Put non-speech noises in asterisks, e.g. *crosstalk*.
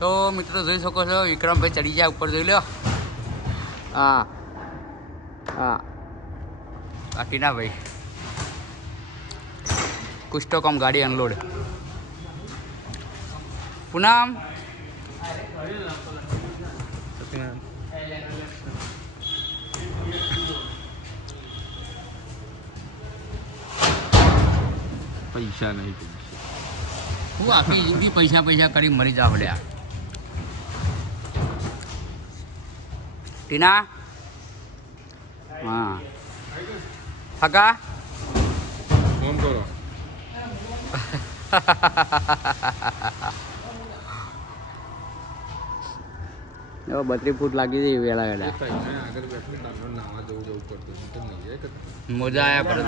તો મિત્રો જોઈ શકો છો વિક્રમભાઈ ચડી જાય ઉપર જોઈ લો. હા હા બાકી ના ભાઈ કુસ્ટો કમ ગાડી અનલોડ પૂનમ. પૈસા નહીં હું આખી જિંદગી પૈસા પૈસા કરી મરી જા ભલ્યા ટીના? હા. હકા ફોન *laughs* એવો બત્રી ફૂટ લાગી જાય વેળા વેળા. મજા આવ્યા પડે